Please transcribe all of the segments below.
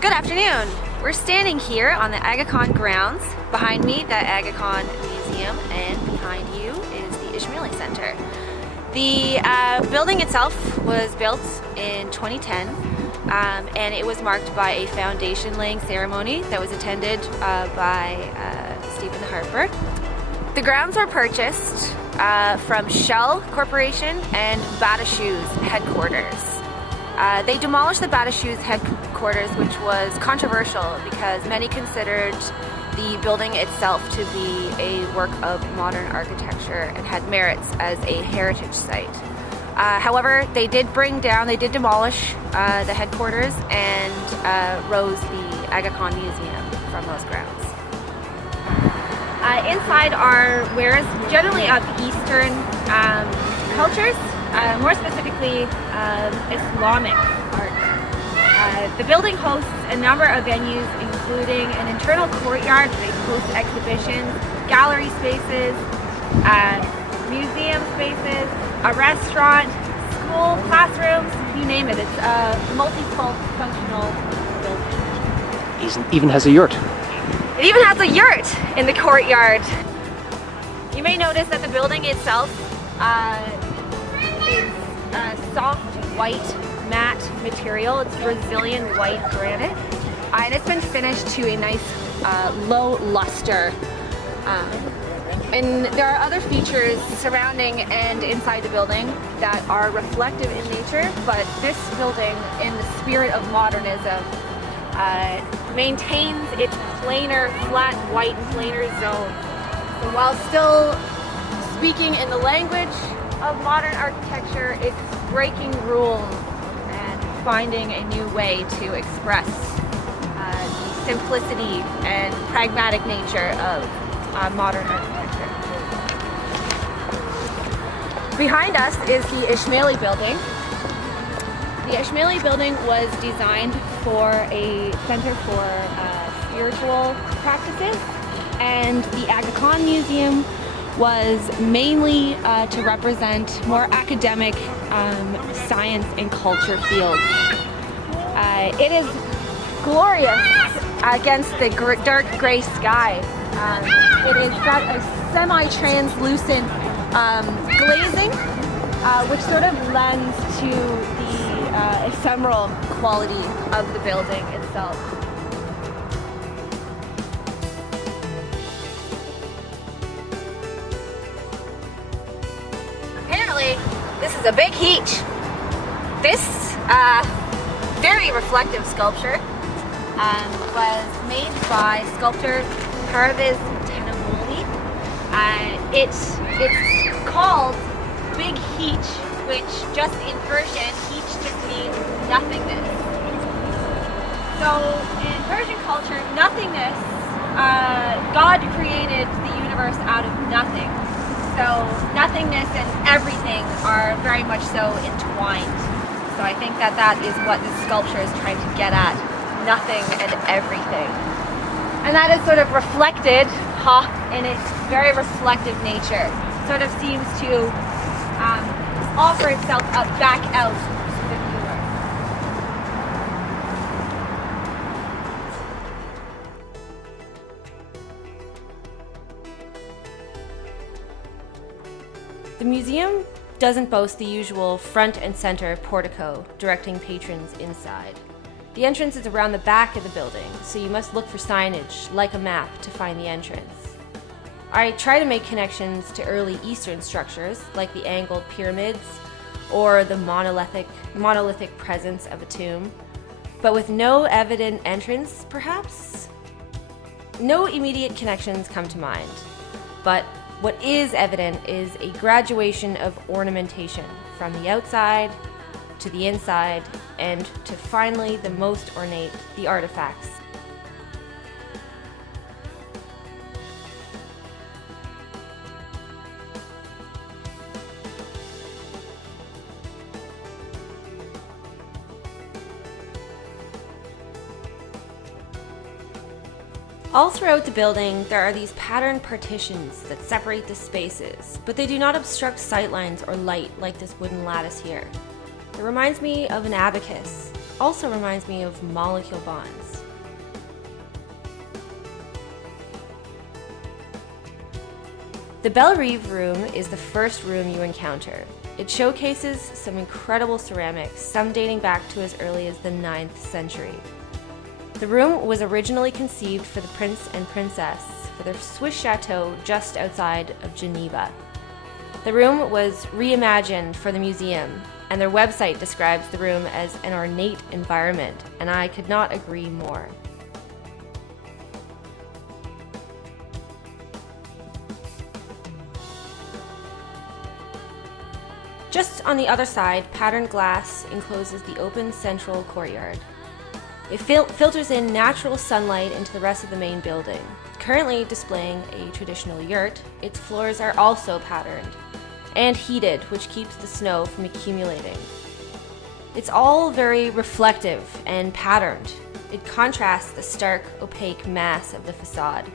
Good afternoon. We're standing here on the AgaCon grounds. Behind me, the AgaCon Museum, and behind you is the Ishmaeli Center. The building itself was built in 2010, and it was marked by a foundation laying ceremony that was attended by Stephen Harper. The grounds were purchased from Shell Corporation and Bata Shoes headquarters. They demolished the Bata Shoes headquarters, which was controversial because many considered the building itself to be a work of modern architecture and had merits as a heritage site. However, they did demolish the headquarters and rose the AgaCon Museum from those grounds. Inside are wares generally of Eastern cultures, more specifically Islamic art. The building hosts a number of venues, including an internal courtyard where they host exhibitions, gallery spaces, museum spaces, a restaurant, school, classrooms, you name it. It's a multifunctional building. It even has a yurt. It even has a yurt in the courtyard. You may notice that the building itself is a soft white matte material. It's Brazilian white granite, and it's been finished to a nice low luster. And there are other features surrounding and inside the building that are reflective in nature, but this building, in the spirit of modernism, maintains its planar, flat, white, planar zone. So while still speaking in the language of modern architecture, it's breaking rules and finding a new way to express the simplicity and pragmatic nature of modern architecture. Behind us is the Ishmaeli building. The Ishmaeli building was designed for a center for spiritual practices, and the AgaCon Museum was mainly to represent more academic science and culture fields. It is glorious against the dark gray sky. It has got a semi-translucent glazing, which sort of lends to the ephemeral quality of the building itself. Apparently, this is a big heat. This very reflective sculpture was made by sculptor Parviz Tenamoli. It's called Big Heat, which just in Persian, heat just means nothingness. So in Persian culture, nothingness, God created the universe out of nothing. So nothingness and everything are very much so entwined. So I think that is what this sculpture is trying to get at, nothing and everything. And that is sort of reflected in its very reflective nature. Sort of seems to offer itself up back out to the viewer. The museum doesn't boast the usual front and center portico directing patrons inside. The entrance is around the back of the building, so you must look for signage, like a map, to find the entrance. I try to make connections to early Eastern structures, like the angled pyramids, or the monolithic presence of a tomb, but with no evident entrance, perhaps? No immediate connections come to mind, but what is evident is a graduation of ornamentation from the outside to the inside, and to finally the most ornate, the artifacts. All throughout the building, there are these patterned partitions that separate the spaces, but they do not obstruct sightlines or light like this wooden lattice here. It reminds me of an abacus, also reminds me of molecule bonds. The Bellerive room is the first room you encounter. It showcases some incredible ceramics, some dating back to as early as the 9th century. The room was originally conceived for the prince and princess for their Swiss chateau just outside of Geneva. The room was reimagined for the museum, and their website describes the room as an ornate environment, and I could not agree more. Just on the other side, patterned glass encloses the open central courtyard. It filters in natural sunlight into the rest of the main building. Currently displaying a traditional yurt, its floors are also patterned and heated, which keeps the snow from accumulating. It's all very reflective and patterned. It contrasts the stark, opaque mass of the facade.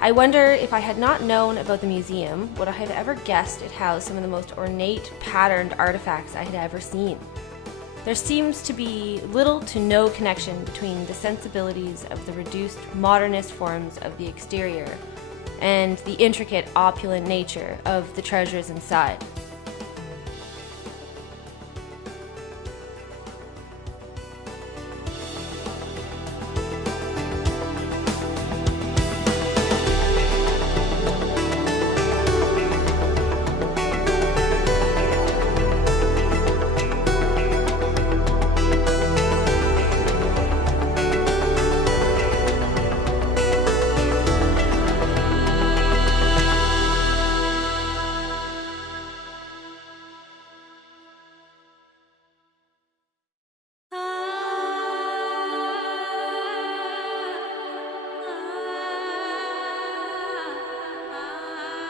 I wonder if I had not known about the museum, would I have ever guessed it housed some of the most ornate, patterned artifacts I had ever seen. There seems to be little to no connection between the sensibilities of the reduced modernist forms of the exterior and the intricate, opulent nature of the treasures inside.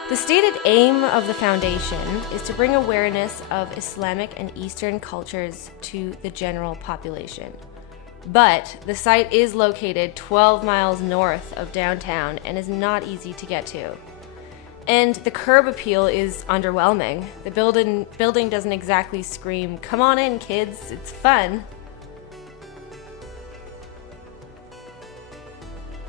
The stated aim of the foundation is to bring awareness of Islamic and Eastern cultures to the general population. But the site is located 12 miles north of downtown and is not easy to get to. And the curb appeal is underwhelming. The building doesn't exactly scream, "Come on in, kids, it's fun."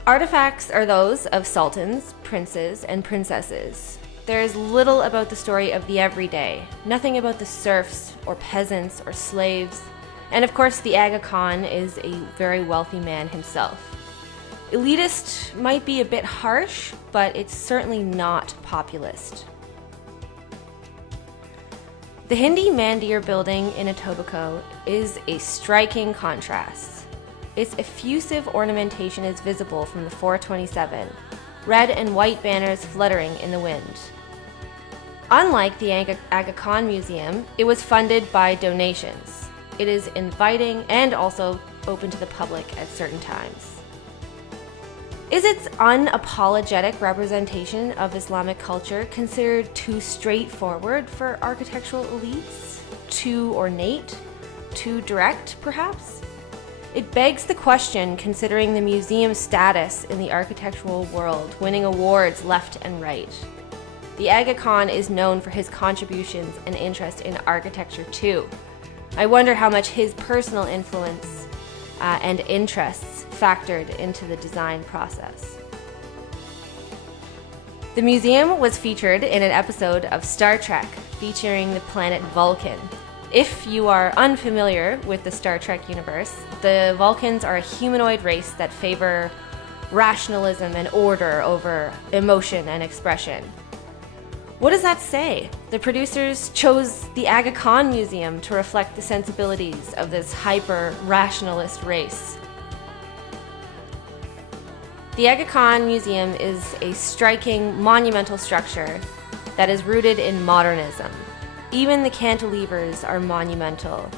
Artifacts are those of sultans, princes, and princesses. There is little about the story of the everyday, nothing about the serfs or peasants or slaves, and of course the Aga Khan is a very wealthy man himself. Elitist might be a bit harsh, but it's certainly not populist. The Hindi Mandir building in Etobicoke is a striking contrast. Its effusive ornamentation is visible from the 427, red and white banners fluttering in the wind. Unlike the Aga Khan Museum, it was funded by donations. It is inviting and also open to the public at certain times. Is its unapologetic representation of Islamic culture considered too straightforward for architectural elites? Too ornate? Too direct, perhaps? It begs the question considering the museum's status in the architectural world, winning awards left and right. The Aga Khan is known for his contributions and interest in architecture too. I wonder how much his personal influence and interests factored into the design process. The museum was featured in an episode of Star Trek featuring the planet Vulcan. If you are unfamiliar with the Star Trek universe, the Vulcans are a humanoid race that favor rationalism and order over emotion and expression. What does that say? The producers chose the Aga Khan Museum to reflect the sensibilities of this hyper-rationalist race. The Aga Khan Museum is a striking, monumental structure that is rooted in modernism. Even the cantilevers are monumental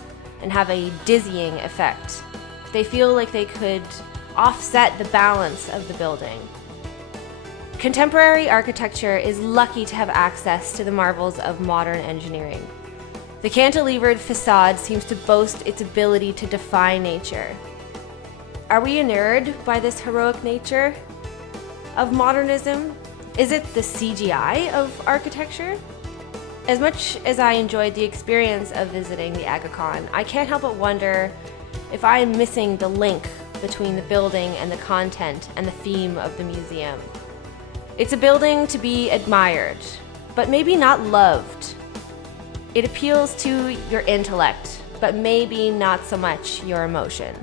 and have a dizzying effect. They feel like they could offset the balance of the building. Contemporary architecture is lucky to have access to the marvels of modern engineering. The cantilevered facade seems to boast its ability to defy nature. Are we enamored by this heroic nature of modernism? Is it the CGI of architecture? As much as I enjoyed the experience of visiting the Aga Khan, I can't help but wonder if I am missing the link between the building and the content and the theme of the museum. It's a building to be admired, but maybe not loved. It appeals to your intellect, but maybe not so much your emotion.